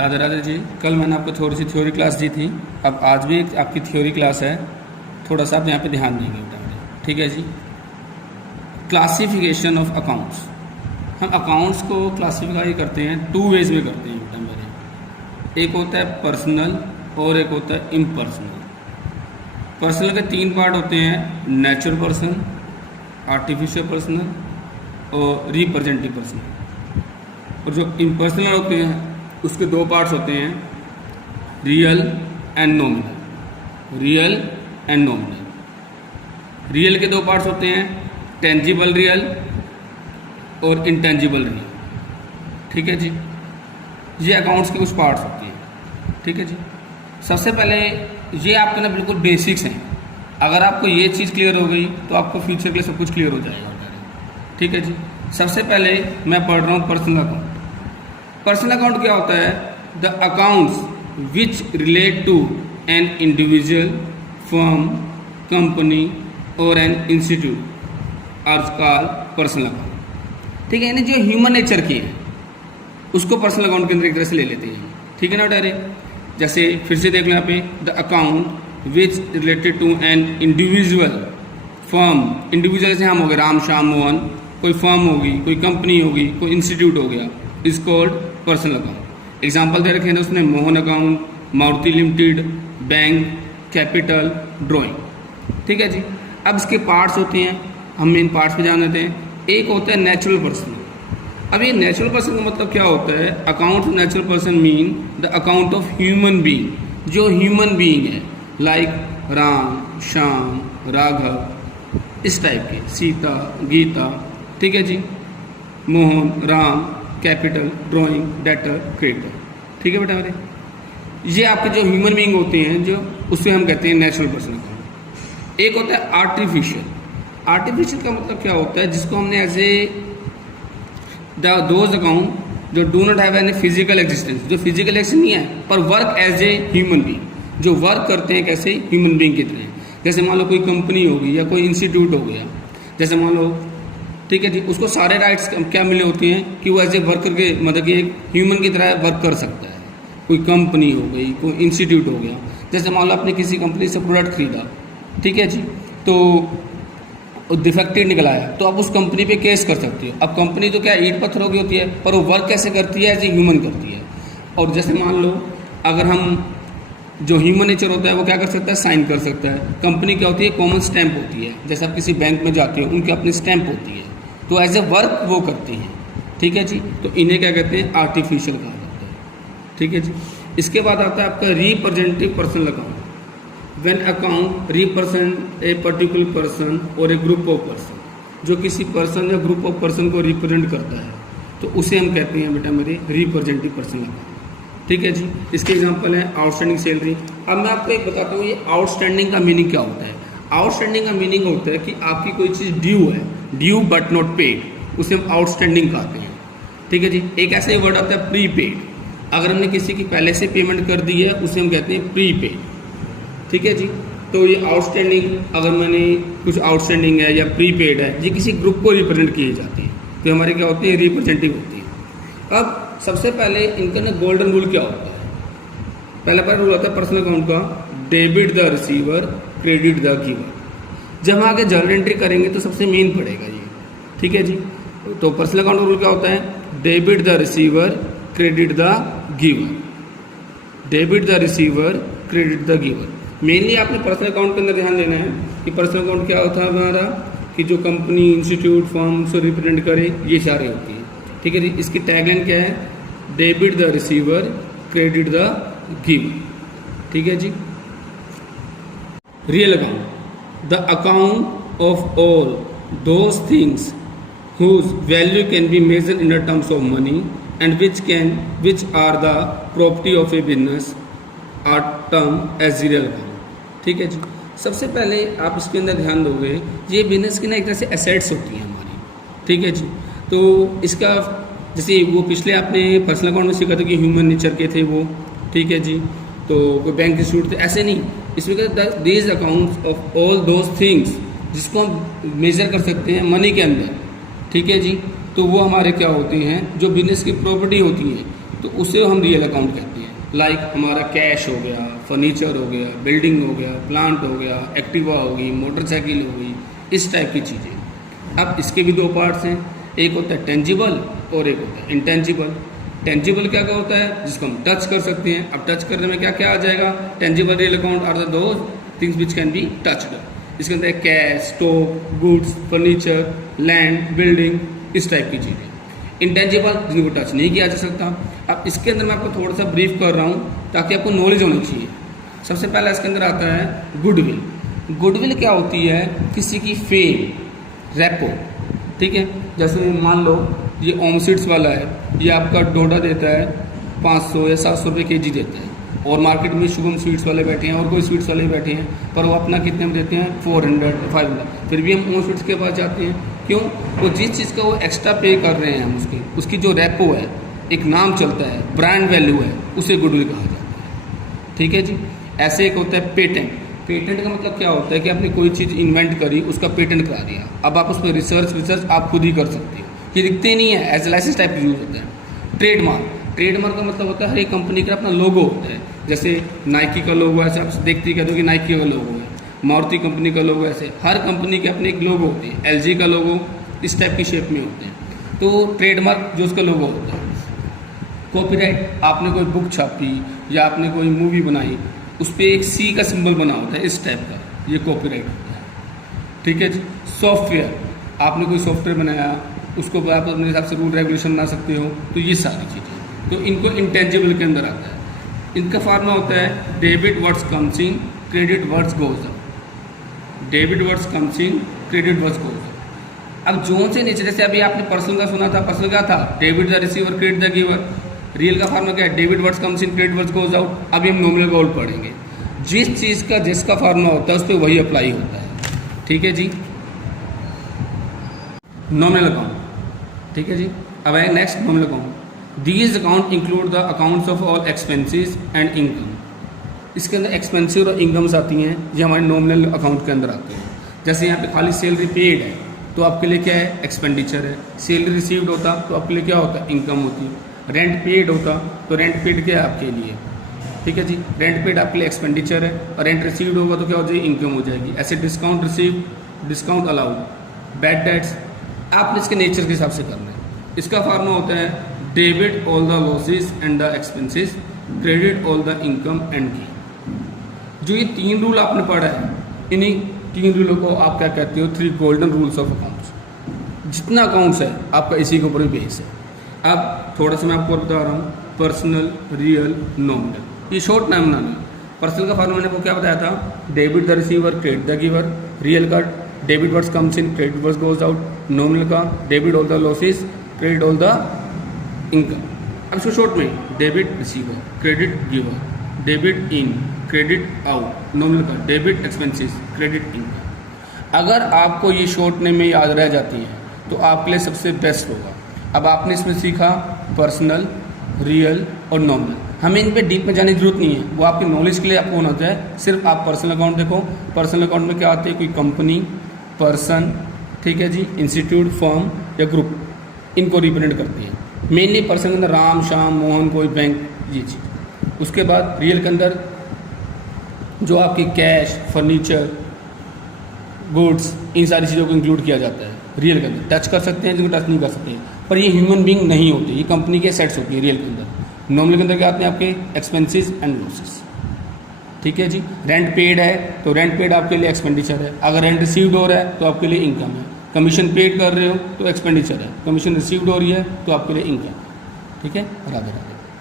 राधे राधे जी। कल मैंने आपको थोड़ी सी थ्योरी क्लास दी थी, अब आज भी एक आपकी थ्योरी क्लास है। थोड़ा सा आप यहाँ पे ध्यान देंगे बेटा मेरे, ठीक है जी। क्लासिफिकेशन ऑफ अकाउंट्स, हम अकाउंट्स को क्लासिफाई करते हैं 2 वेज में करते हैं बेटा मेरे। एक होता है पर्सनल और एक होता है इम्पर्सनल। पर्सनल के 3 पार्ट होते हैं, नेचुरल पर्सन, आर्टिफिशियल पर्सनल और रिप्रेजेंटेटिव पर्सनल। और जो इम्पर्सनल होते हैं उसके 2 पार्ट्स होते हैं, real and nominal. Real and nominal. Real के 2 पार्ट्स होते हैं, टेंजिबल रियल और इंटेंजिबल रियल, ठीक है जी। ये अकाउंट्स के कुछ पार्ट्स होते हैं, ठीक है जी। सबसे पहले ये आपके ना बिल्कुल बेसिक्स हैं। अगर आपको ये चीज़ क्लियर हो गई तो आपको फ्यूचर के लिए सब कुछ क्लियर हो जाएगा, ठीक है जी। सबसे पहले मैं पढ़ रहा हूँ पर्सनल अकाउंट। पर्सनल अकाउंट क्या होता है? The accounts which relate to an individual, firm, company और an institute are called personal account, ठीक है। यानी जो ह्यूमन नेचर की है उसको पर्सनल अकाउंट के अंदर एक तरह से ले लेते हैं, ठीक है ना डायरे। जैसे फिर से देख लो यहाँ पे, the account which related to an individual, firm, individual से हम हो गए राम श्याम मोहन, कोई फर्म होगी, कोई कंपनी होगी, कोई इंस्टीट्यूट हो गया, is called personal account. Example दे रखे हैं उसने, Mohan account, Maruti limited, bank, capital, drawing, ठीक है जी। अब इसके पार्ट्स होते हैं, हम इन पार्ट्स पे जान देते हैं। एक होता है नेचुरल पर्सन। अब ये नेचुरल पर्सन का मतलब क्या होता है? Account of natural person mean the account of human being, जो ह्यूमन बीइंग है, लाइक राम, श्याम, राघव, इस टाइप के, सीता, गीता, ठीक है जी, Mohan, Ram, capital, drawing, debtor, creditor, ठीक है बेटा मेरे। ये आपके जो ह्यूमन बीइंग होते हैं, जो उससे हम कहते हैं नेचुरल पर्सन अकाउंट। एक होता है आर्टिफिशियल। आर्टिफिशियल का मतलब क्या होता है? जिसको हमने एज ए दोज अकाउंट जो do not have any physical existence, जो फिजिकल एक्शन नहीं है पर work as a human being, जो वर्क करते हैं कैसे? ह्यूमन बीइंग की तरह। जैसे मान लो कोई कंपनी होगी या कोई इंस्टीट्यूट हो गया, जैसे मान लो, ठीक है जी, उसको सारे राइट्स क्या मिले होते हैं कि वो एज ए वर्कर के मतलब कि एक ह्यूमन की तरह वर्क कर सकता है। कोई कंपनी हो गई, कोई इंस्टीट्यूट हो गया, जैसे मान लो आपने किसी कंपनी से प्रोडक्ट खरीदा, ठीक है जी, तो डिफेक्टिव निकला है, तो आप उस कंपनी पे केस कर सकते हो। अब कंपनी तो क्या ईंट पत्थरों की होती है, पर वो वर्क कैसे करती है? एज ए ह्यूमन करती है। और जैसे मान लो अगर हम, जो ह्यूमन नेचर होता है वो क्या कर सकता है? साइन कर सकता है। कंपनी क्या होती है? कॉमन स्टैंप होती है। जैसे आप किसी बैंक में जाते हो, उनकी अपनी स्टैंप होती है, तो एज ए वर्क वो करती हैं, ठीक है जी। तो इन्हें क्या कहते हैं? आर्टिफिशियल कहा जाता है, ठीक है जी। इसके बाद आता है आपका representative personal account. When account represent a particular person और ए ग्रुप ऑफ पर्सन, जो किसी पर्सन या ग्रुप ऑफ पर्सन को रिप्रेजेंट करता है, तो उसे हम कहते हैं बेटा मेरे रिप्रेजेंटेटिव पर्सनल अकाउंट, ठीक है जी। इसके एग्जांपल है आउटस्टैंडिंग सैलरी। अब मैं आपको एक बताता हूँ, ये आउटस्टैंडिंग का मीनिंग क्या होता है। आउटस्टैंडिंग का मीनिंग होता है कि आपकी कोई चीज़ ड्यू है, ड्यू बट नॉट पेड, उसे हम आउटस्टैंडिंग कहते हैं, ठीक है जी। एक ऐसा ही वर्ड आता है प्रीपेड। अगर हमने किसी की पहले से पेमेंट कर दी है, उसे हम कहते हैं प्रीपेड, ठीक है जी। तो ये आउटस्टैंडिंग, अगर मैंने कुछ आउटस्टैंडिंग है या प्रीपेड है, ये किसी ग्रुप को रिप्रेजेंट किए जाती है, तो हमारे क्या होती है? रिप्रेजेंटेटिव होती है। अब सबसे पहले इनका ना गोल्डन रूल क्या होता है? पहला रूल होता है पर्सनल अकाउंट का, debit the receiver, credit the giver. जब हम आगे जर्नल एंट्री करेंगे तो सबसे मेन पड़ेगा ये, ठीक है जी। तो पर्सनल अकाउंट रूल क्या होता है? Debit the receiver, credit the giver. Debit the receiver, credit the giver. Mainly आपने पर्सनल अकाउंट के अंदर ध्यान देना है कि पर्सनल अकाउंट क्या होता है हमारा, कि जो कंपनी, इंस्टीट्यूट, फर्म से रिप्रेजेंट करे, ये सारे होती है, ठीक है जी। इसकी टैगलाइन क्या है? Debit the receiver, credit the giver, ठीक है जी। Real account, the account of all those things whose value can be measured in the terms of money and which are the property of a business are termed as real account, ठीक है जी। सबसे पहले आप इसके अंदर ध्यान दोगे, ये बिजनेस की ना एक तरह से एसेट्स होती हैं हमारी, ठीक है जी। तो इसका जैसे वो पिछले आपने पर्सनल अकाउंट में सीखा था कि ह्यूमन नेचर के थे वो, ठीक है जी। तो कोई बैंक के सूट थे, ऐसे नहीं। इसमें these accounts of all those things, जिसको हम मेजर कर सकते हैं मनी के अंदर, ठीक है जी। तो वो हमारे क्या होते हैं? जो बिजनेस की प्रॉपर्टी होती है, तो उसे हम रियल अकाउंट कहते हैं। लाइक हमारा कैश हो गया, फर्नीचर हो गया, बिल्डिंग हो गया, प्लांट हो गया, एक्टिवा होगी, मोटरसाइकिल हो गई, इस टाइप की चीज़ें। अब इसके भी दो पार्ट्स हैं, एक होता है टेंजिबल और एक होता है इंटेंजिबल। टेंजिबल क्या क्या होता है, जिसको हम टच कर सकते हैं। अब टच करने में क्या क्या आ जाएगा, tangible real account are the those things which can be touched. इसके अंदर cash, stock, goods, furniture, land, building, इस टाइप की चीज़ें। इंटेंजिबल जिनको टच नहीं किया जा सकता। अब इसके अंदर मैं आपको थोड़ा सा ब्रीफ कर रहा हूँ ताकि आपको नॉलेज होनी चाहिए। सबसे पहला इसके अंदर आता है गुडविल। गुडविल क्या होती है, किसी की फेम, रेपो, ठीक है। जैसे मान लो ये ओम सीड्स वाला है, ये आपका डोडा देता है 500 या 700 रुपये केजी देता है, और मार्केट में शुभम स्वीट्स वाले बैठे हैं और कोई स्वीट्स वाले बैठे हैं, पर वो अपना कितने में देते हैं 400 500। फिर भी हम ओम स्वीट्स के पास जाते हैं, क्यों? वो जिस चीज़ का वो एक्स्ट्रा पे कर रहे हैं हम उसकी जो रेपो है, एक नाम चलता है, ब्रांड वैल्यू है, उसे गुडविल कहा जाता है, ठीक है जी। ऐसे एक होता है पेटेंट। पेटेंट का मतलब क्या होता है कि आपने कोई चीज़ इन्वेंट करी, उसका पेटेंट करा दिया। अब आप उस पर रिसर्च आप खुद ही कर सकते हो, ये दिखते नहीं है, एज लाइसेंस टाइप यूज होता है। ट्रेडमार्क, ट्रेडमार्क का मतलब होता है हर एक कंपनी का अपना लोगो होता है। जैसे नाइकी का लोगो ऐसे आप देखते ही कहते हो कि नाइकी का लोगो है, मारुति कंपनी का लोगो, ऐसे हर कंपनी के अपने एक लोगो होते हैं। एलजी का लोगो इस टाइप की शेप में होते हैं। तो ट्रेडमार्क जो उसका लोगो होता है। कॉपीराइट, आपने कोई बुक छापी या आपने कोई मूवी बनाई, उस पर एक सी का सिंबल बना होता है इस टाइप का, ये कॉपीराइट होता है, ठीक है जी। सॉफ्टवेयर, आपने कोई सॉफ्टवेयर बनाया, उसको आप अपने हिसाब से रूल रेगुलेशन बना सकते हो, तो ये सारी चीज़ें, तो इनको इंटेंजिबल के अंदर आता है। इनका फार्मूला होता है debit words comes in, credit words goes up. Debit words comes in, credit words goes up. अब जोन से नीचे, जैसे अभी आपने पर्सनल का सुना था, पर्सनल क्या था, debit the receiver, credit the giver. Real का फार्मूला क्या है, debit words comes in, credit words goes out. अभी हम नॉमिनल गोल पढ़ेंगे, जिस चीज़ का जिसका फार्मूला होता है उस पर वही अप्लाई होता है, ठीक है जी। नॉमिनल अकाउंट, ठीक है जी। अब है next nominal account. These account include the accounts of all expenses and income. इसके अंदर एक्सपेंसेस और इनकम्स आती हैं, ये हमारे नॉमिनल अकाउंट के अंदर आते हैं। जैसे यहाँ पे खाली सैलरी पेड है तो आपके लिए क्या है, एक्सपेंडिचर है। सैलरी रिसीव्ड होता तो आपके लिए क्या होता, इनकम होती। रेंट पेड होता तो रेंट पेड क्या है आपके लिए, ठीक है जी। रेंट पेड आपके लिए एक्सपेंडिचर है, और रेंट रिसीव्ड होगा तो क्या हो जाएगी, इनकम हो जाएगी। ऐसे discount receive, discount allowed, bad debts, आपने इसके नेचर के हिसाब से करना है। इसका फार्मूला होता है debit all the losses and the expenses, credit all the income and gain. जो ये तीन रूल आपने पढ़ा है, इन्हीं तीन रूलों को आप क्या कहते हो, 3 गोल्डन रूल्स ऑफ अकाउंट्स। जितना अकाउंट्स है आपका इसी के ऊपर बेस है। अब थोड़ा सा मैं आपको बता रहा हूँ, पर्सनल, रियल, नॉमिनल, ये शॉर्ट नाम बनाना। पर्सनल का फार्मूला मैंने आपको क्या बताया था, debit the receiver, credit the giver. Real का debit words comes in, credit words goes out. Nominal का debit all the losses, credit all the income. अब इसको शॉर्ट में debit receiver, credit giver, debit in, credit out. Nominal का debit expenses, credit income. अगर आपको ये short name में याद रह जाती है तो आपके लिए सबसे बेस्ट होगा। अब आपने इसमें सीखा पर्सनल, रियल और नॉमिनल। हमें इन पे डीप में जाने की जरूरत नहीं है, वो आपके नॉलेज के लिए आपको होना होता है। सिर्फ आप पर्सनल अकाउंट देखो, पर्सनल अकाउंट में क्या आते हैं, कोई कंपनी, पर्सन, ठीक है जी, इंस्टीट्यूट, फर्म या ग्रुप, इनको रिप्रेजेंट करती है। मेनली पर्सन के अंदर राम, श्याम, मोहन, कोई बैंक, ये चीज़। उसके बाद रियल के अंदर जो आपकी कैश, फर्नीचर, गुड्स, इन सारी चीज़ों को इंक्लूड किया जाता है रियल के अंदर। टच कर सकते हैं, जिनको टच नहीं कर सकते हैं, पर ये ह्यूमन बीइंग नहीं होती, ये कंपनी के सेट्स होती है रियल के अंदर। नॉमिनल के अंदर क्या आते हैं आपके एक्सपेंसेस एंड लॉसेस, ठीक है जी। रेंट पेड है तो रेंट पेड आपके लिए एक्सपेंडिचर है। अगर रेंट रिसीव्ड हो रहा है तो आपके लिए इनकम है। कमीशन पेड कर रहे हो तो एक्सपेंडिचर है। कमीशन रिसीव्ड हो रही है तो आपके लिए इनकम, ठीक है। राधे राधे।